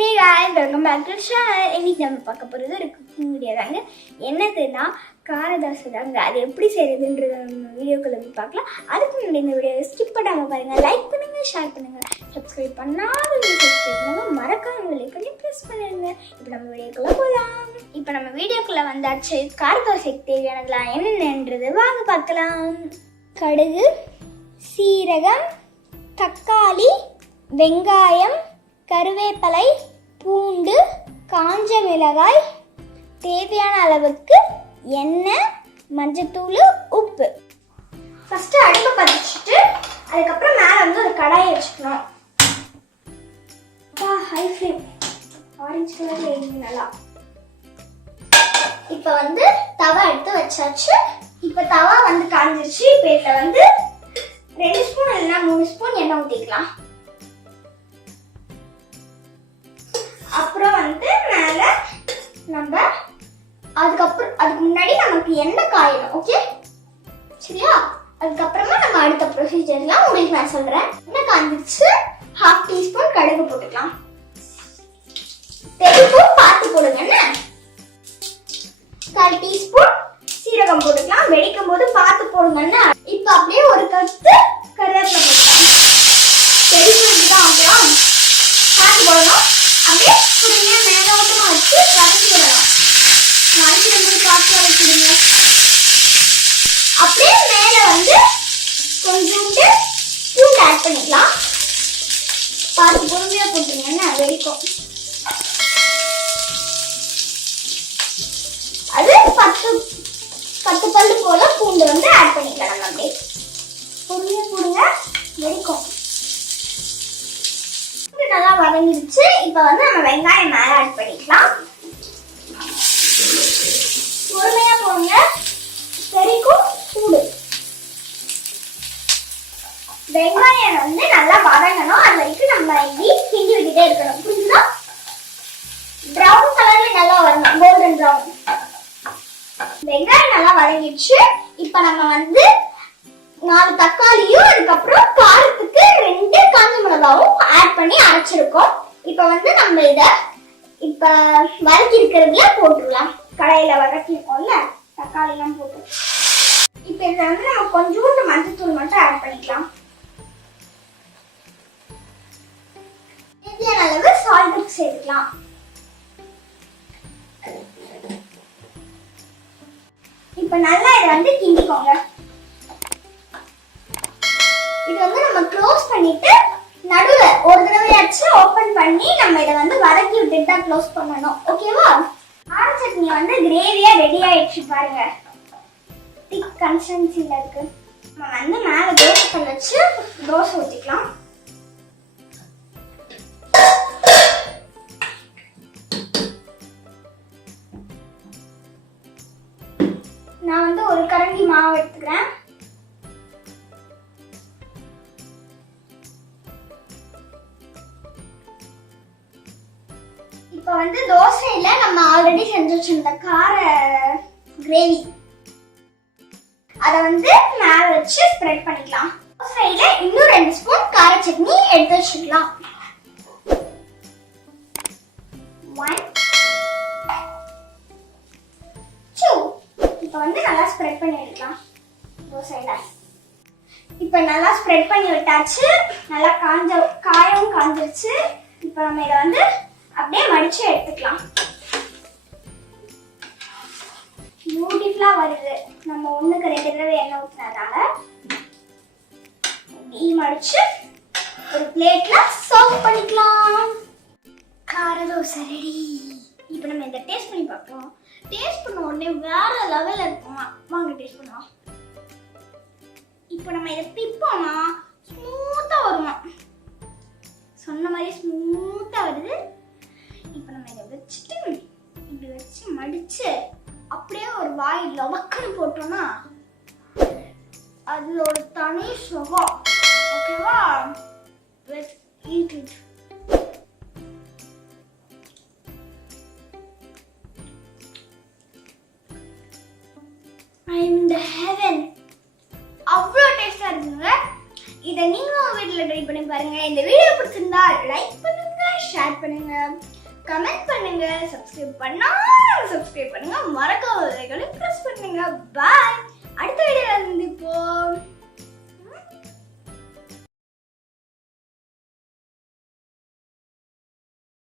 Hey guys, welcome back to the channel. இன்னைக்கு நம்ம பார்க்க போகிறது ஒரு குக்கிங் வீடியோ தாங்க. என்னதுன்னா கார தோசை தாங்க. அது எப்படி செய்யறதுன்றது நம்ம வீடியோக்குள்ள போய் பார்க்கலாம். அதுக்கு முன்னாடி இந்த வீடியோவை ஸ்கிப் பண்ணாம பாருங்க. லைக் பண்ணுங்க, ஷேர் பண்ணுங்க, சப்ஸ்கிரைப் பண்ணாதவங்க சப்ஸ்கிரைப் பண்ணுங்க, மறக்காம பெல் ஐகானை பிரஸ் பண்ணுங்க. இப்போ நம்ம வீடியோக்குள்ள போகலாம். இப்போ நம்ம வீடியோக்குள்ள வந்தாச்சு. கார தோசைக்கு தேவையானதெல்லாம் என்னென்னன்றது வாங்க பார்க்கலாம். கடுகு, சீரகம், தக்காளி, வெங்காயம், கருவேப்பிலை, பூண்டு, காஞ்ச மிளகாய், தேவையான அளவுக்கு எண்ணெய், மஞ்சத்தூள், உப்பு. ஃபர்ஸ்ட் அடுப்பை பற்றிச்சிட்டு அதுக்கப்புறம் மேலே வந்து ஒரு கடாயை வச்சுக்கணும். ஹை ஃப்ளேம் ஆரஞ்சு கலர்ல எரியும் நல்லா. இப்போ வந்து தவா எடுத்து வச்சாச்சு. இப்போ தவா வந்து காஞ்சிருச்சு. இப்போ இதில் வந்து 2 ஸ்பூன் இல்லைன்னா 3 ஸ்பூன் எண்ணெய் ஊற்றிக்கலாம். அப்புறம் வந்து மேலே நம்ம அதுக்கு முன்னாடி நமக்கு எண்ணெய் காயணும். ஓகே சரியா? அதுக்கப்புறமா நம்ம அடுத்த ப்ரொசீஜர்லாம் உங்களுக்கு நான் சொல்கிறேன். எண்ணெய் காஞ்சிச்சு. 1/2 டீஸ்பூன் கடுகு போட்டுக்கலாம். பெருசும் பார்த்து போடுங்க. என்ன 1/4 டீஸ்பூன் சீரகம் போட்டுக்கலாம். வெடிக்கும் போது பார்த்து போடுங்கன்னா. இப்போ அப்படியே ஒரு கத்து கருவேப்பிலை போட்டுக்கலாம். பெருசு தான் ஆகலாம். பார்த்து போடணும். அப்படியே புரிஞ்ச மேலோட்டமா வச்சு வதக்கி விடணும். வதக்கி பார்த்து வதக்கிடுங்க. அப்படியே மேல வந்து கொஞ்சோண்டு பூண்டு ஆட் பண்ணிக்கலாம். பார்த்து பொறுமையா போட்டுருங்கன்னா வெடிக்கும். அது 10 பல்லு போல பூண்டு வந்து ஆட் பண்ணிக்கலாம். நம்ம அப்படியே பொறுமையா போடுங்க, வெடிக்கும். நல்லா வதங்கிடுச்சு. இப்போ வந்து நம்ம வெங்காயம் மேலே ஆட் பண்ணிக்கலாம். பொறுமையா போடுங்க, பெரிக்கும் சூடு. வெங்காயம் வந்து நல்லா வதங்கணும். அது வரைக்கும் நம்ம இப்படி கிண்டி விட்டுட்டே இருக்கணும். புரிஞ்சுதா? ப்ரௌன் கலர்ல நல்லா வரணும், கோல்டன் ப்ரௌன். வெங்காயம் நல்லா வதங்கிடுச்சு. இப்போ நம்ம வந்து 4 தக்காளியும் அதுக்கப்புறம் காரத்துக்கு 2 காஞ்ச மிளகாவும் ஆட் பண்ணி அரைச்சிருக்கோம். இப்போ வந்து நம்ம இதை இப்போ வதக்கி இருக்கிறதுல போட்டுடலாம். கடாயில வதக்கிருக்கோம்ல, தக்காளி எல்லாம் போட்டு. இப்போ இதில் வந்து நம்ம கொஞ்சோண்டு மஞ்சத்தூள் மட்டும் ஆட் பண்ணிக்கலாம். தேவையான அளவு சால்ட் சேர்த்துக்கலாம். இப்போ நல்லா இதை வந்து கிண்டிக்கோங்க. இது வந்து நம்ம க்ளோஸ் பண்ணிட்டு நடுவுல ஒரு தடவையாச்சு ஓபன் பண்ணி நம்ம இத வந்து வதக்கி விட்டுட்டு தான் க்ளோஸ் பண்ணனும். ஓகேவா? கார சட்னி வந்து கிரேவியா ரெடி ஆயிடுச்சு பாருங்க. திக் கன்சிஸ்டன்சில இருக்கு. நம்ம வந்து மேல தோசை கல் வச்சு தோசை ஊத்திக்கலாம். நான் வந்து ஒரு கரண்டி மாவு எடுத்துக்கிறேன். இப்போ வந்து தோசையில நம்ம ஆல்ரெடி செஞ்சு வச்சிருந்த கார கிரேவி அதை வந்து மேல வச்சு ஸ்ப்ரெட் பண்ணிக்கலாம். தோசையில இன்னும் 2 ஸ்பூன் கார சட்னி எடுத்து வச்சுக்கலாம். 1 2. இப்போ வந்து நல்லா ஸ்ப்ரெட் பண்ணி எடுக்கலாம் தோசையில. இப்போ நல்லா ஸ்ப்ரெட் பண்ணி விட்டாச்சு. நல்லா காயும் காஞ்சிருச்சு. இப்போ நம்ம இதை வந்து அப்படியே மடிச்சு எடுத்துக்கலாம். பியூட்டிஃபுல்லா வருது. நம்ம 1க்கு 2 தடவை எண்ணெய் ஊத்துனதால இப்படி மடிச்சு ஒரு பிளேட்ல சர்வ் பண்ணிக்கலாம். கார தோசை ரெடி. இப்போ நம்ம இதை டேஸ்ட் பண்ணி பார்க்கலாம். டேஸ்ட் பண்ண உடனே வேற லெவல்ல இருக்குமா? வாங்க டேஸ்ட் பண்ணலாம். இப்போ நம்ம இதை பிப்போம்னா ஸ்மூத்தா வருமா? சொன்ன மாதிரி ஸ்மூத்தா வருது. இப்போ நம்ம இதை வச்சுட்டு இப்படி வச்சு மடிச்சு அப்படியே ஒரு வாய் லவக்குன்னு போட்டோம்னா அது ஒரு தனி சுகம். ஓகேவா? Let's eat it. I am in the heaven. அவ்வளோ டேஸ்டா இருக்குங்க. இதை நீங்களும் வீட்டில் ட்ரை பண்ணி பாருங்க. இந்த வீடியோ பிடிச்சிருந்தா லைக் பண்ணுங்க, ஷேர் பண்ணுங்க, கமெண்ட் பண்ணுங்க, சப்ஸ்கிரைப் பண்ணுங்க, மறக்காம பெல் ஐகானை பிரஸ் பண்ணுங்க. பை.